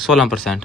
16%.